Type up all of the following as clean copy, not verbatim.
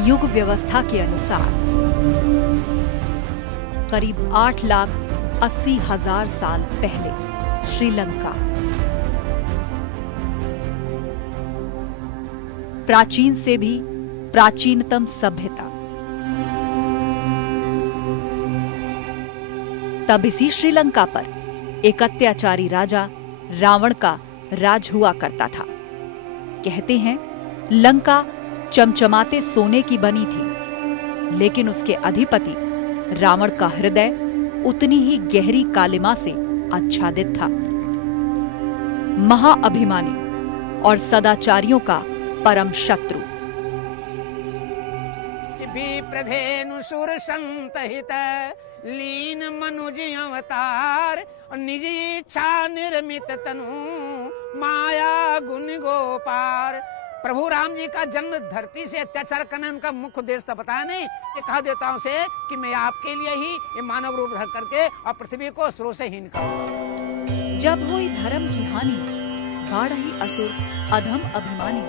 युग व्यवस्था के अनुसार करीब 8,80,000 साल पहले श्रीलंका प्राचीन से भी प्राचीनतम सभ्यता। तब इसी श्रीलंका पर एक अत्याचारी राजा रावण का राज हुआ करता था। कहते हैं लंका चमचमाते सोने की बनी थी, लेकिन उसके अधिपति रावण का हृदय उतनी ही गहरी कालिमा से आच्छादित था। महाअभिमानी और सदाचारियों का परम शत्रु। विप्रधेनुसुर संतहित लीन मनुज अवतार, निज इच्छा निर्मित तनु माया गुण गोपार। प्रभु राम जी का जन्म धरती से अत्याचार करना उनका मुख्य उद्देश्य था, बताया नहीं कि कहा देवताओं से कि मैं आपके लिए ही ये मानव रूप धर करके और पृथ्वी को असुरों से हीन करूं। जब हुई धर्म की हानि, बाढ़ही असुर अधम अभिमानी,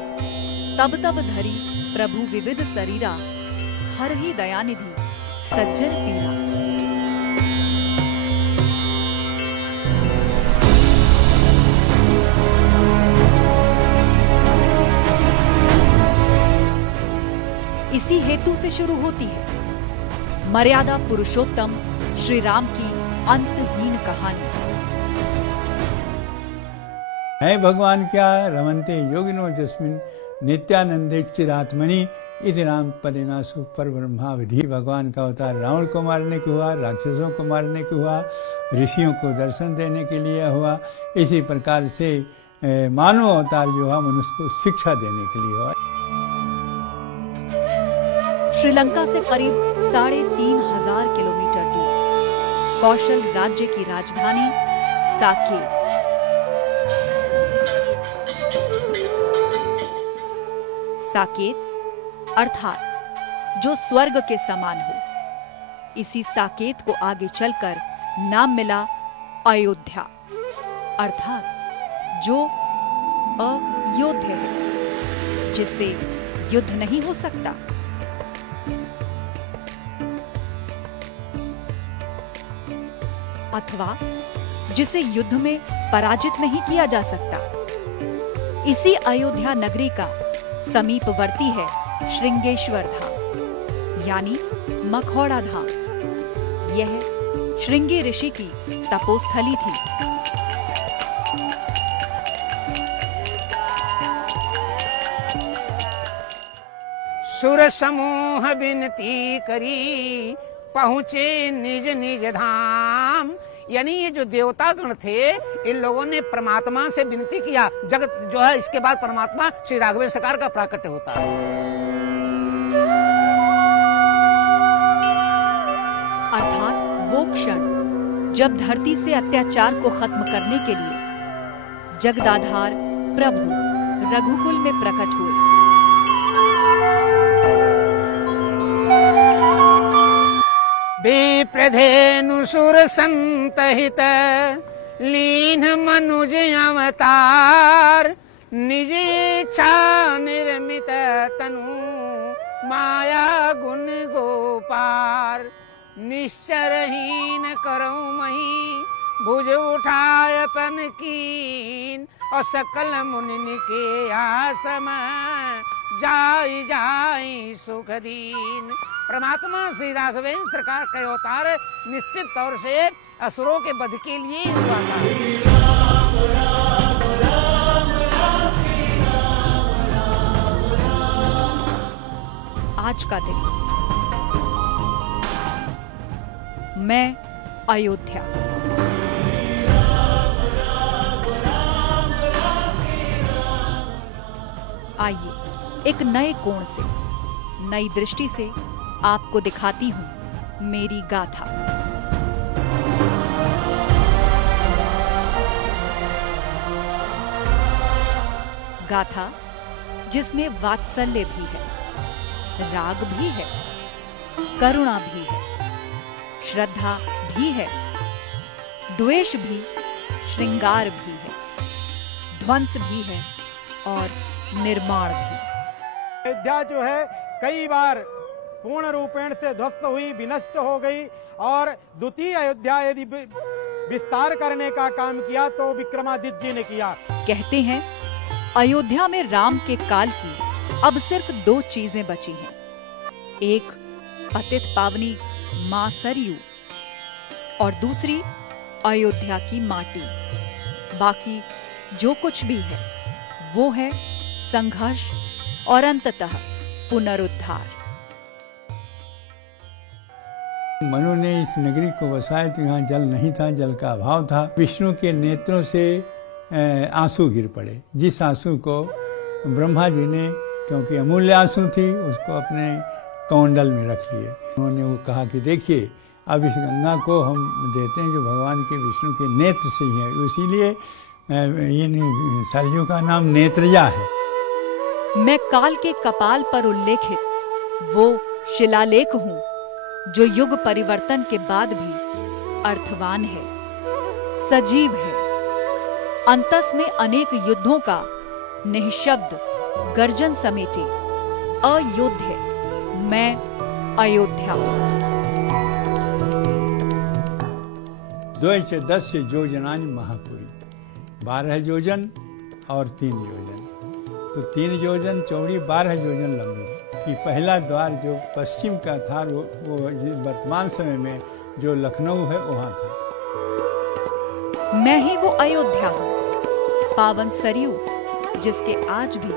तब तब धरी प्रभु विविध शरीरा, हर ही दयानिधि सज्जन पीरा। इसी हेतु से शुरू होती है मर्यादा पुरुषोत्तम श्री राम की अंतहीन कहानी। है भगवान क्या रमन्ते योगिनो जस्मिन् नित्यानंदे चिदात्मनि इति राम पदेनासु पर ब्रह्मा विधि। भगवान का अवतार रावण को मारने को हुआ, राक्षसों को मारने को हुआ, ऋषियों को दर्शन देने के लिए हुआ। इसी प्रकार से मानव अवतार जो है मनुष्य को शिक्षा देने के लिए हुआ। श्रीलंका से करीब 3,500 किलोमीटर दूर कौशल राज्य की राजधानी साकेत। साकेत अर्थात जो स्वर्ग के समान हो। इसी साकेत को आगे चलकर नाम मिला अयोध्या, अर्थात जो अयोध्य है, जिससे युद्ध नहीं हो सकता। अथवा जिसे युद्ध में पराजित नहीं किया जा सकता। इसी अयोध्या नगरी का समीपवर्ती है श्रृंगेश्वर धाम, यानी मखौड़ा धाम। यह श्रृंगी ऋषि की तपोस्थली थी। सुर समूह विनती करी, पहुंचे निज निज धाम। यानी ये जो देवता गण थे, इन लोगों ने परमात्मा से विनती किया। जगत जो है, इसके बाद परमात्मा श्री राघवेंद्र सरकार का प्राकट्य होता है। अर्थात वो क्षण जब धरती से अत्याचार को खत्म करने के लिए जगदाधार प्रभु रघुकुल में प्रकट हुए। विप्रधेनुसुर संतहित लीन मनुज अवतार, निज इच्छा निर्मित तनु माया गुण गोपार। निश्चरहीन करौ मही भुज उठाय तन कीन, और सकल मुनि के आश्रम जाई जाई सुख दीन। परमात्मा श्री राघवेंद्र सरकार का अवतार निश्चित तौर से असुरों के वध के लिए हुआ था। आज का दिन मैं अयोध्या। आइए एक नए कोण से, नई दृष्टि से आपको दिखाती हूं मेरी गाथा। गाथा जिसमें वात्सल्य भी है, राग भी है, करुणा भी है, श्रद्धा भी है, द्वेष भी, श्रृंगार भी है, ध्वंस भी है और निर्माण भी। अयोध्या जो है कई बार पूर्ण रूपेण से ध्वस्त हुई, विनष्ट हो गई और द्वितीय अयोध्या यदि विस्तार करने का काम किया तो विक्रमादित्य जी ने किया। कहते हैं अयोध्या में राम के काल की अब सिर्फ 2 चीजें बची हैं, एक पतित पावनी मां सरयू और दूसरी अयोध्या की माटी। बाकी जो कुछ भी है वो है संघर्ष और अंततः पुनरुद्धार। मनु ने इस नगरी को बसाया तो यहाँ जल नहीं था, जल का अभाव था। विष्णु के नेत्रों से आंसू गिर पड़े, जिस आंसू को ब्रह्मा जी ने, क्योंकि अमूल्य आंसू थी, उसको अपने कमंडल में रख लिए। उन्होंने वो कहा कि देखिए अब इस गंगा को हम देते हैं जो भगवान के विष्णु के नेत्र से ही है, इसीलिए इन सरयू का नाम नेत्रजा है। मैं काल के कपाल पर उल्लेखित वो शिलालेख हूं जो युग परिवर्तन के बाद भी अर्थवान है, सजीव है, अंतस में अनेक युद्धों का निःशब्द गर्जन समेटे अयोध्या, मैं अयोध्या। 10 योजनानि महापुरी, 12 योजन और 3 योजन, तो 3 योजन चौड़ी 12 योजन लंबी। कि पहला द्वार जो पश्चिम का था वो वर्तमान समय में जो लखनऊ है वहां था। मैं ही वो अयोध्या हूँ, पावन सरयू जिसके आज भी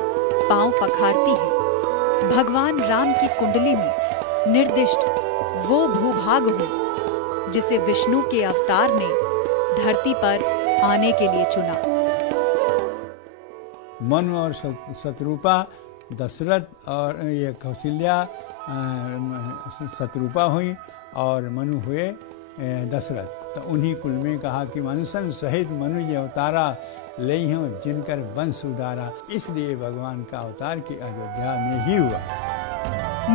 पांव पखारती है। भगवान राम की कुंडली में निर्दिष्ट वो भूभाग हूँ जिसे विष्णु के अवतार ने धरती पर आने के लिए चुना। मनु और शत्रुपा, दशरथ और ये कौशल्या शत्रुपा हुई और मनु हुए दशरथ। तो उन्हीं कुल में कहा कि मनुष्य सहित मनु ये अवतारा ले हो जिनकर वंश उदारा, इसलिए भगवान का अवतार की अयोध्या में ही हुआ।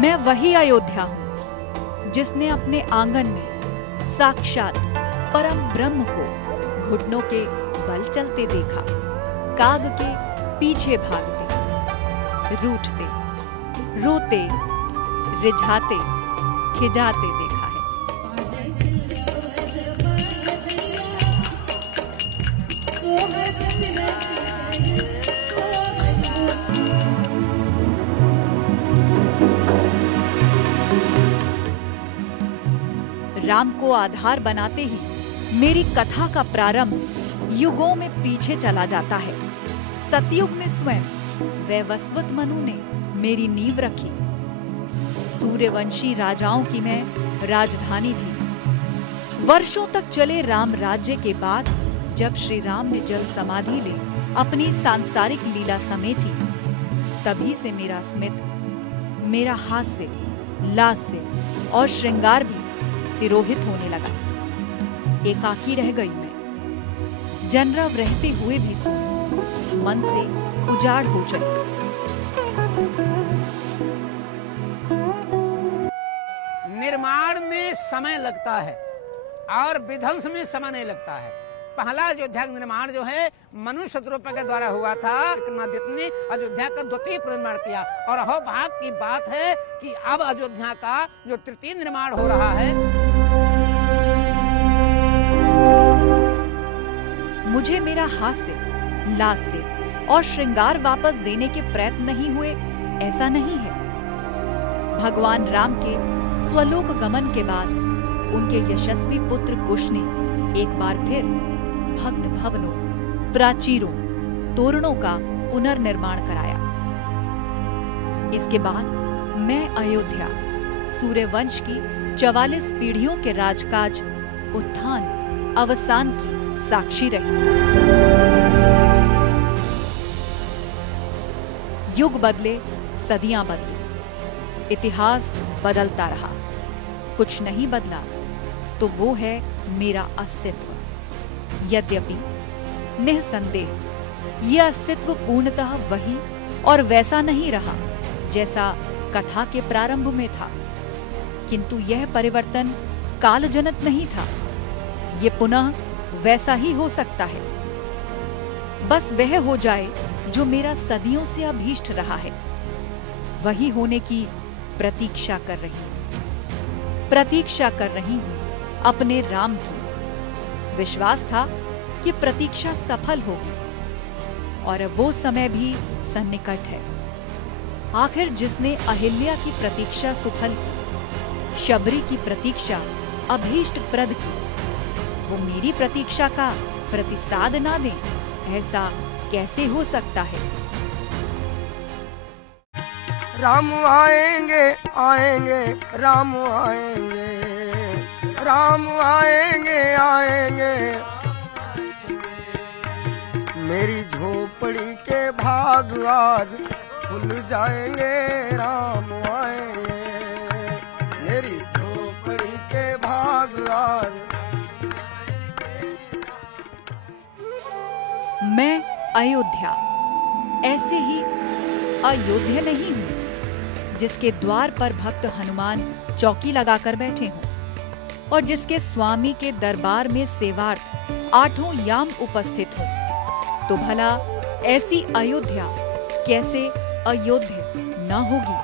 मैं वही अयोध्या हूँ जिसने अपने आंगन में साक्षात परम ब्रह्म को घुटनों के बल चलते देखा, काग के पीछे भागते, रूठते, रोते, रिझाते, खिजाते देखा है। राम को आधार बनाते ही मेरी कथा का प्रारंभ युगों में पीछे चला जाता है। सतयुग में स्वयं वैवस्वत मनु ने मेरी नींव रखी। सूर्यवंशी राजाओं की मैं राजधानी थी। वर्षों तक चले राम राज्य के बाद जब श्री राम ने जल समाधि ले अपनी सांसारिक लीला समेटी, तभी से मेरा स्मित, मेरा हास्य, लास्य और श्रृंगार भी तिरोहित होने लगा। एकाकी रह गई मैं, जनरव रहते हुए भी मन से उजाड़ हो चली। निर्माण में समय लगता है और विध्वंस में समय नहीं लगता है। पहला अयोध्या का निर्माण जो है मनु शत्रुपा के द्वारा हुआ था। विक्रमादित्य ने अयोध्या का द्वितीय पुनर्निर्माण किया और अहोभाग की बात है कि अब अयोध्या का जो तृतीय निर्माण हो रहा है। मुझे मेरा हास्य, लास्य और श्रृंगार वापस देने के प्रयत्न नहीं हुए, ऐसा नहीं है। भगवान राम के स्वलोक गमन के बाद उनके यशस्वी पुत्र कुश ने एक बार फिर भग्न भवनों, प्राचीरों, तोरणों का पुनर्निर्माण कराया। इसके बाद मैं अयोध्या सूर्यवंश की 44 पीढ़ियों के राजकाज, उत्थान, अवसान की साक्षी रही। युग बदले, सदियां बदली, इतिहास बदलता रहा, कुछ नहीं बदला तो वो है मेरा अस्तित्व। यद्यपि निःसंदेह ये अस्तित्व पूर्णतः वही और वैसा नहीं रहा जैसा कथा के प्रारंभ में था, किंतु यह परिवर्तन कालजनित नहीं था। ये पुनः वैसा ही हो सकता है। बस वह हो जाए जो मेरा सदियों से अभीष्ट रहा है, वही होने की प्रतीक्षा कर रही हूं अपने राम की। विश्वास था कि प्रतीक्षा सफल होगी और वो समय भी सन्निकट है। आखिर जिसने अहिल्या की प्रतीक्षा सुफल की, शबरी की प्रतीक्षा अभीष्ट प्रद की, वो मेरी प्रतीक्षा का प्रतिसाद ना दे, ऐसा कैसे हो सकता है? राम आएंगे आएंगे राम आएंगे, राम आएंगे आएंगे, मेरी झोपड़ी के भाग आज खुल जाएंगे। राम आएंगे, मेरी झोपड़ी के भाग आज। मैं अयोध्या ऐसे ही अयोध्या नहीं हूँ जिसके द्वार पर भक्त हनुमान चौकी लगाकर बैठे हों और जिसके स्वामी के दरबार में सेवार्थ 8 याम उपस्थित हों। तो भला ऐसी अयोध्या कैसे अयोध्या न होगी?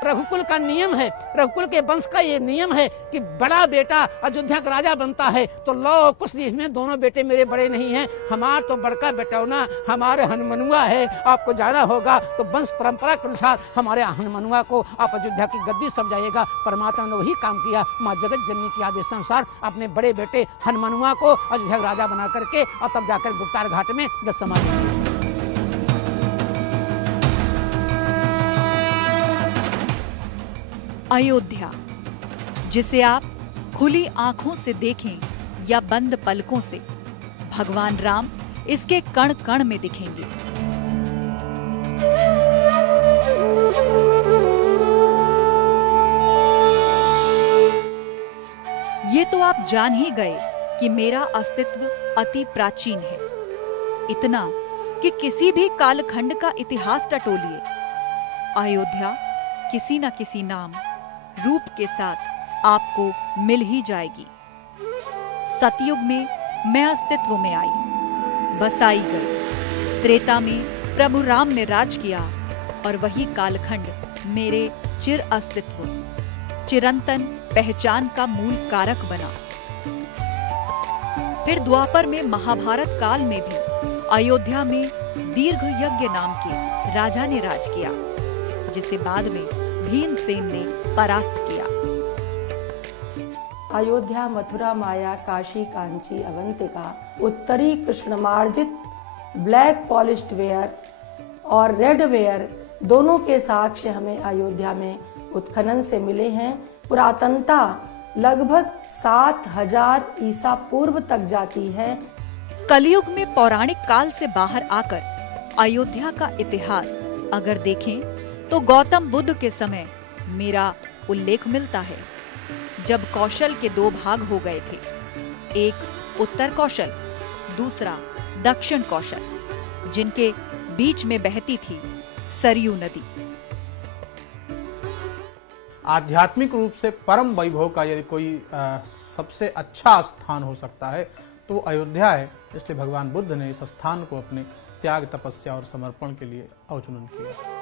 रघुकुल का नियम है, रघुकुल के वंश का ये नियम है कि बड़ा बेटा अयोध्या का राजा बनता है। तो लो कुछ इसमें दोनों बेटे मेरे बड़े नहीं हैं, हमारा तो बड़का बेटौना हमारे हनुमनुआ है। आपको जाना होगा तो वंश परंपरा के अनुसार हमारे हनुमनुआ को आप अयोध्या की गद्दी समझाइएगा। परमात्मा ने वही काम किया। माँ जगत जननी के आदेशानुसार अपने बड़े बेटे हनुमनुआ को अयोध्या का राजा बना करके और तब जाकर गुप्तार घाट में दस समाधि। अयोध्या जिसे आप खुली आंखों से देखें या बंद पलकों से, भगवान राम इसके कण कण में दिखेंगे। ये तो आप जान ही गए कि मेरा अस्तित्व अति प्राचीन है, इतना कि किसी भी कालखंड का इतिहास टटोलिए, अयोध्या किसी न किसी नाम रूप के साथ आपको मिल ही जाएगी। सतयुग में मैं अस्तित्व में आई, बसाई गई। त्रेता में प्रभु राम ने राज किया और वही कालखंड मेरे चिर अस्तित्व, चिरंतन पहचान का मूल कारक बना। फिर द्वापर में महाभारत काल में भी अयोध्या में दीर्घ यज्ञ नाम के राजा ने राज किया, जिसे बाद में भीमसेन ने परास्त किया। अयोध्या, मथुरा, माया, काशी, कांची, अवंतिका, उत्तरी कृष्णमार्जित ब्लैक पॉलिश्ड वेयर और रेड वेयर दोनों के साक्ष्य हमें अयोध्या में उत्खनन से मिले हैं। पुरातनता लगभग 7000 ईसा पूर्व तक जाती है। कलयुग में पौराणिक काल से बाहर आकर अयोध्या का इतिहास अगर देखें तो गौतम बुद्ध के समय मेरा उल्लेख मिलता है, जब कौशल के 2 भाग हो गए थे, एक उत्तर कौशल, दूसरा दक्षिण कौशल, जिनके बीच में बहती थी सरयू नदी। आध्यात्मिक रूप से परम वैभव का यदि कोई सबसे अच्छा स्थान हो सकता है तो वो अयोध्या है। इसलिए भगवान बुद्ध ने इस स्थान को अपने त्याग, तपस्या और समर्पण के लिए अवचुनन किया।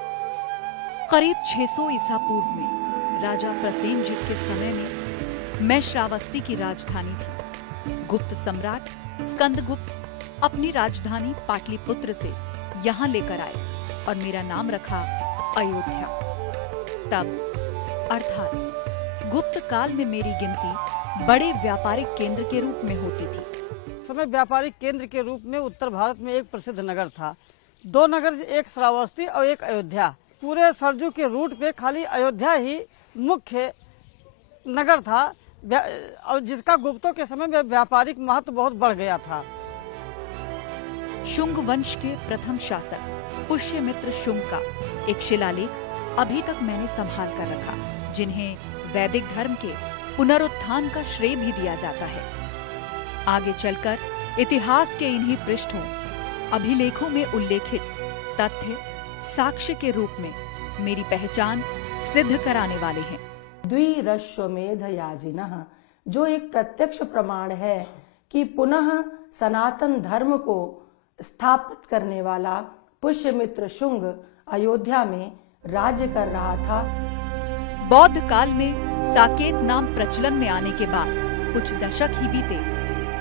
करीब 600 ईसा पूर्व में राजा प्रसेनजीत के समय में मैं श्रावस्ती की राजधानी थी। गुप्त सम्राट स्कंदगुप्त अपनी राजधानी पाटलिपुत्र से यहाँ लेकर आए और मेरा नाम रखा अयोध्या। तब अर्थात गुप्त काल में मेरी गिनती बड़े व्यापारिक केंद्र के रूप में होती थी। समय व्यापारिक केंद्र के रूप में उत्तर भारत में एक प्रसिद्ध नगर था। 2 नगर, एक श्रावस्ती और एक अयोध्या। पूरे सरजू के रूट पे खाली अयोध्या ही मुख्य नगर था और जिसका गुप्तों के समय में व्यापारिक महत्व बहुत बढ़ गया था। शुंग वंश के प्रथम शासक पुष्यमित्र शुंग का एक शिलालेख अभी तक मैंने संभाल कर रखा, जिन्हें वैदिक धर्म के पुनरुत्थान का श्रेय भी दिया जाता है। आगे चलकर इतिहास के इन्हीं पृष्ठों, अभिलेखों में उल्लेखित तथ्य साक्ष्य के रूप में मेरी पहचान सिद्ध कराने वाले हैं। द्विरश्वमेध याजिनः, जो एक प्रत्यक्ष प्रमाण है कि पुनः सनातन धर्म को स्थापित करने वाला पुष्यमित्र शुंग अयोध्या में राज्य कर रहा था। बौद्ध काल में साकेत नाम प्रचलन में आने के बाद कुछ दशक ही बीते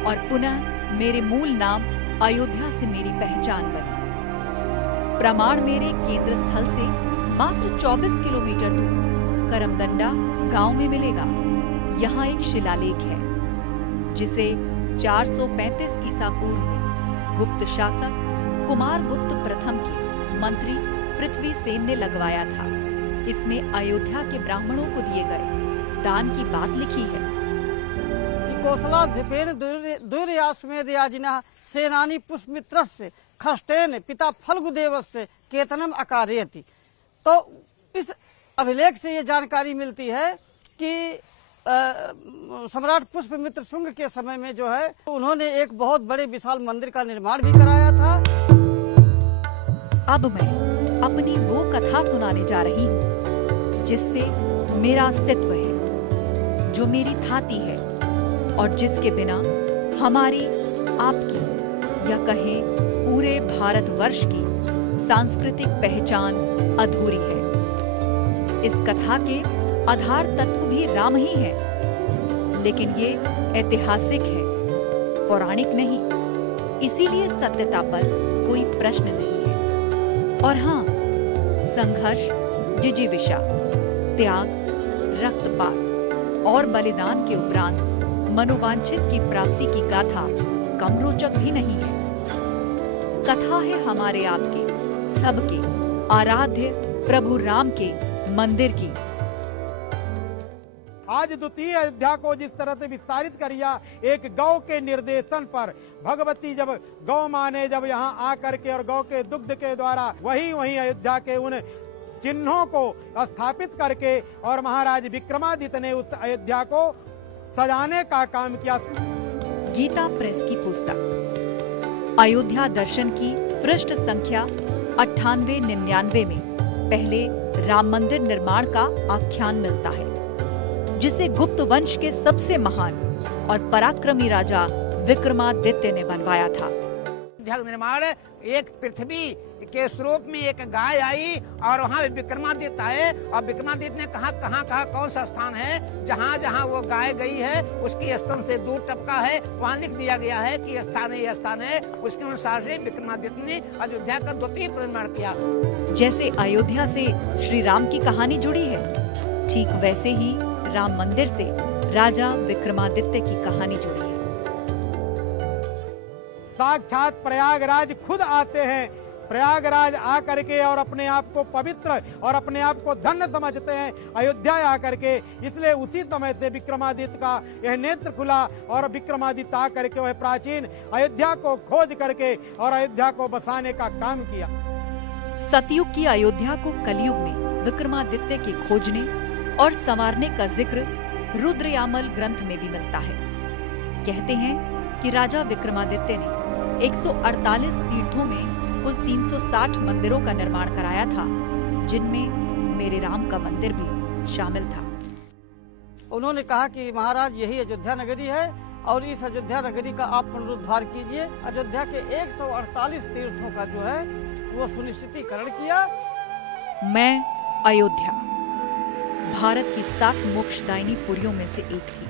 और पुनः मेरे मूल नाम अयोध्या से मेरी पहचान बनी। प्रमाण मेरे केंद्र स्थल से मात्र 24 किलोमीटर दूर करमदंडा गांव में मिलेगा। यहाँ एक शिलालेख है जिसे 435 ईसा पूर्व में गुप्त शासक कुमार गुप्त प्रथम के मंत्री पृथ्वी सेन ने लगवाया था। इसमें अयोध्या के ब्राह्मणों को दिए गए दान की बात लिखी है। कोसलाधिपेन दुर्यासमेध याजिनः सेनानी पुष्यमित्रस्य खष्टेन पिता फल्गुदेवस्य केतनम अकारयति। तो इस अभिलेख से ये जानकारी मिलती है कि सम्राट पुष्यमित्र शुंग के समय में जो है उन्होंने एक बहुत बड़े विशाल मंदिर का निर्माण भी कराया था। अब मैं अपनी वो कथा सुनाने जा रही हूँ जिससे मेरा अस्तित्व है, जो मेरी थाती है और जिसके बिना हमारी, आपकी या कहें पूरे भारतवर्ष की सांस्कृतिक पहचान अधूरी है। इस कथा के आधार तत्व भी राम ही है, लेकिन ये ऐतिहासिक है, पौराणिक नहीं। इसीलिए सत्यता पर कोई प्रश्न नहीं है। और हाँ, संघर्ष, जिजीविषा, त्याग, रक्तपात और बलिदान के उपरांत मनोवांछित की प्राप्ति की गाथा कम रोचक भी नहीं है। कथा है हमारे आपके, सबके आराध्य प्रभु राम के मंदिर की। आज द्वितीय अयोध्या को जिस तरह से विस्तारित करिया एक गौ के निर्देशन पर, भगवती जब गौ माँ ने जब यहाँ आकर के और गौ के दुग्ध के द्वारा वही अयोध्या के उन चिन्हों को स्थापित करके और महाराज विक्रमादित्य ने उस अयोध्या को सजाने का काम किया। गीता प्रेस की पुस्तक अयोध्या दर्शन की पृष्ठ संख्या 98-99 में पहले राम मंदिर निर्माण का आख्यान मिलता है, जिसे गुप्त वंश के सबसे महान और पराक्रमी राजा विक्रमादित्य ने बनवाया था। निर्माण एक पृथ्वी के स्वरूप में एक गाय आई और वहाँ विक्रमादित्य आए और विक्रमादित्य ने कहा कौन सा स्थान है जहाँ जहाँ वो गाय गई है उसकी स्तंभ से दूर टपका है, वहाँ लिख दिया गया है कि यह स्थान है। उसके अनुसार से विक्रमादित्य ने अयोध्या का द्वितीय पुनर्निर्माण किया। जैसे अयोध्या से श्री राम की कहानी जुड़ी है, ठीक वैसे ही राम मंदिर से राजा विक्रमादित्य की कहानी जुड़ी है। साक्षात प्रयागराज खुद आते हैं, प्रयागराज आकर के और अपने आप को पवित्र और अपने आप को धन्य समझते हैं अयोध्या आकर के। इसलिए उसी समय से विक्रमादित्य का यह नेत्र खुला और विक्रमादित्य आकर के वह प्राचीन अयोध्या को खोज करके और अयोध्या को बसाने का काम किया। सतयुग की अयोध्या को कलयुग में विक्रमादित्य के खोजने और संवारने का जिक्र रुद्रयामल ग्रंथ में भी मिलता है। कहते हैं कि राजा विक्रमादित्य ने 148 तीर्थों में कुल 360 मंदिरों का निर्माण कराया था, जिनमें मेरे राम का मंदिर भी शामिल था। उन्होंने कहा कि महाराज यही अयोध्या नगरी है और इस अयोध्या नगरी का आप पुनरुद्धार कीजिए। अयोध्या के 148 तीर्थों का जो है वो सुनिश्चितीकरण किया। मैं अयोध्या भारत की 7 मोक्षदायिनी पुरियों में से एक थी,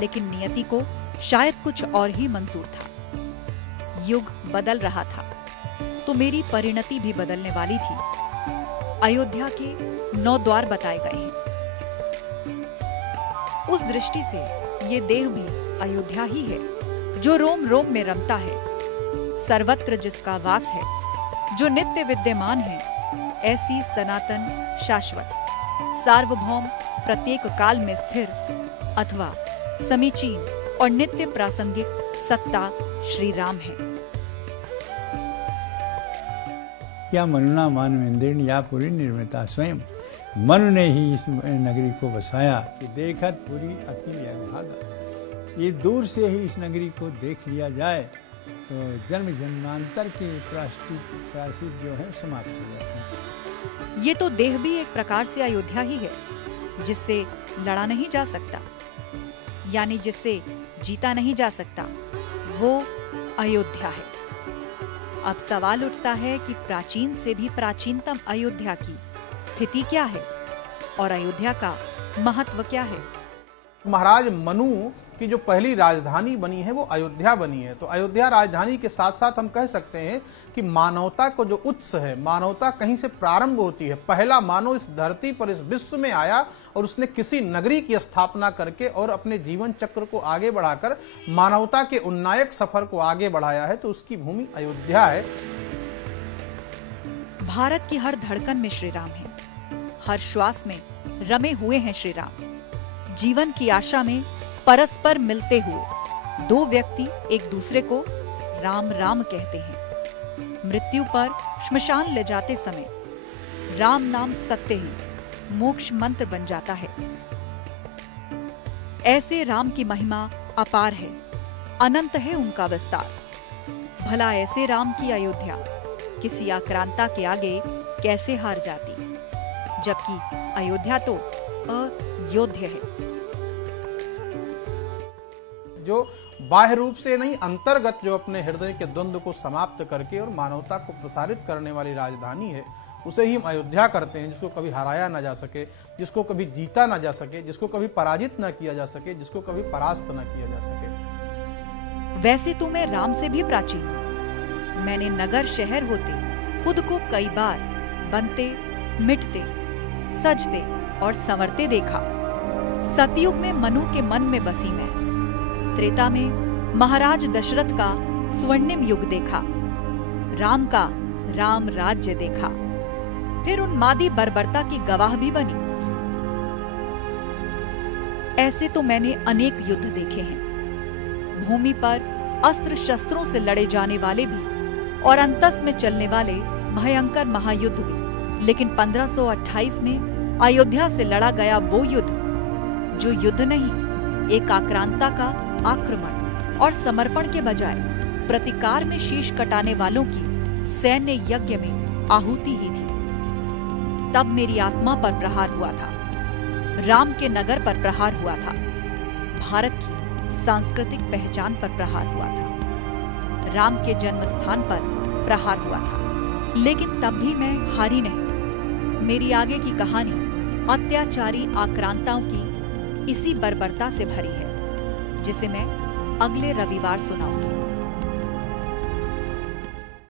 लेकिन नियति को शायद कुछ और ही मंजूर था। युग बदल रहा था तो मेरी परिणति भी बदलने वाली थी। अयोध्या के 9 द्वार बताए गए हैं। उस दृष्टि से ये देह भी अयोध्या ही है, जो रोम रोम में रमता है, सर्वत्र जिसका वास है, जो नित्य विद्यमान है, ऐसी सनातन, शाश्वत, सार्वभौम, प्रत्येक काल में स्थिर अथवा समीचीन और नित्य प्रासंगिक सत्ता श्री राम है। या मनुना मानवेंद्रेण या पुरी निर्मिता स्वयं, मनु ने ही इस नगरी को बसाया कि देखत पुरी अति भागा। ये दूर से ही इस नगरी को देख लिया जाए तो जन्म जन्मांतर के प्रायश्चित जो है समाप्त हो जाते हैं। ये तो देह भी एक प्रकार से अयोध्या ही है, जिससे लड़ा नहीं जा सकता, यानी जिससे जीता नहीं जा सकता, वो अयोध्या है। अब सवाल उठता है कि प्राचीन से भी प्राचीनतम अयोध्या की स्थिति क्या है और अयोध्या का महत्व क्या है। महाराज मनु की जो पहली राजधानी बनी है वो अयोध्या बनी है। तो अयोध्या राजधानी के साथ साथ हम कह सकते हैं कि मानवता को जो उत्स है, मानवता कहीं से प्रारंभ होती है। पहला मानव इस धरती पर, इस विश्व में आया और उसने किसी नगरी की स्थापना करके और अपने जीवन चक्र को आगे बढ़ाकर मानवता के उन्नायक सफर को आगे बढ़ाया है, तो उसकी भूमि अयोध्या है। भारत की हर धड़कन में श्री राम है, हर श्वास में रमे हुए हैं श्री राम। जीवन की आशा में परस्पर मिलते हुए दो व्यक्ति एक दूसरे को राम राम कहते हैं। मृत्यु पर श्मशान ले जाते समय राम नाम सत्य ही मोक्ष मंत्र बन जाता है। ऐसे राम की महिमा अपार है, अनंत है उनका विस्तार। भला ऐसे राम की अयोध्या किसी आक्रांता के आगे कैसे हार जाती, जबकि अयोध्या तो अयोध्य है। जो बाह्य रूप से नहीं, अंतर्गत जो अपने हृदय के द्वंद्व को समाप्त करके और मानवता को प्रसारित करने वाली राजधानी है, उसे ही हम अयोध्या करते हैं। जिसको कभी हराया ना जा सके, जिसको कभी जीता ना जा सके, जिसको कभी पराजित ना किया जा सके, जिसको कभी परास्त ना किया जा सके। वैसे तो मैं राम से भी प्राचीन हूँ। मैंने नगर शहर होते खुद को कई बार बनते, मिटते, सजते और संवरते देखा। सतयुग में मनु के मन में बसी मैं, त्रेता में महाराज दशरथ का स्वर्णिम युग देखा, राम का राम राज्य देखा, फिर उन्मादी बर्बरता की गवाह भी बनी। ऐसे तो मैंने अनेक युद्ध देखे हैं, भूमि पर अस्त्र शस्त्रों से लड़े जाने वाले भी और अंतस में चलने वाले भयंकर महायुद्ध भी। लेकिन 1528 में अयोध्या से लड़ा गया वो युद्ध, जो युद्ध नहीं, एक आक्रांता का आक्रमण और समर्पण के बजाय प्रतिकार में शीश कटाने वालों की सैन्य यज्ञ में आहुति ही थी। तब मेरी आत्मा पर प्रहार हुआ था, राम के नगर पर प्रहार हुआ था, भारत की सांस्कृतिक पहचान पर प्रहार हुआ था, राम के जन्म स्थान पर प्रहार हुआ था। लेकिन तब भी मैं हारी नहीं। मेरी आगे की कहानी अत्याचारी आक्रांताओं की इसी बर्बरता से भरी है, जिसे मैं अगले रविवार सुनाऊंगी।